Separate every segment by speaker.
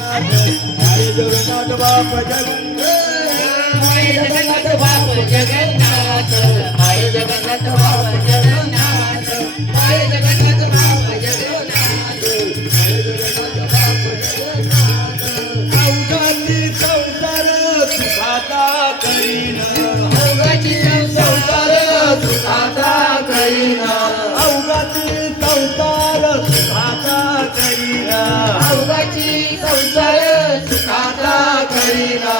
Speaker 1: माय जगन्नाथ बाप जगन्नाथ
Speaker 2: माय जगन्नाथ बाप जगन्नाथ जगन्नाथ बाप जगन्नाथ जगन्नाथ बाप जगन्नाथ
Speaker 1: अवघाती संसार सुखाचा करीन
Speaker 2: संसार सुखाचा
Speaker 1: अवघाती संसार सुखाचा करीन.
Speaker 2: करीना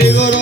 Speaker 1: Gregorio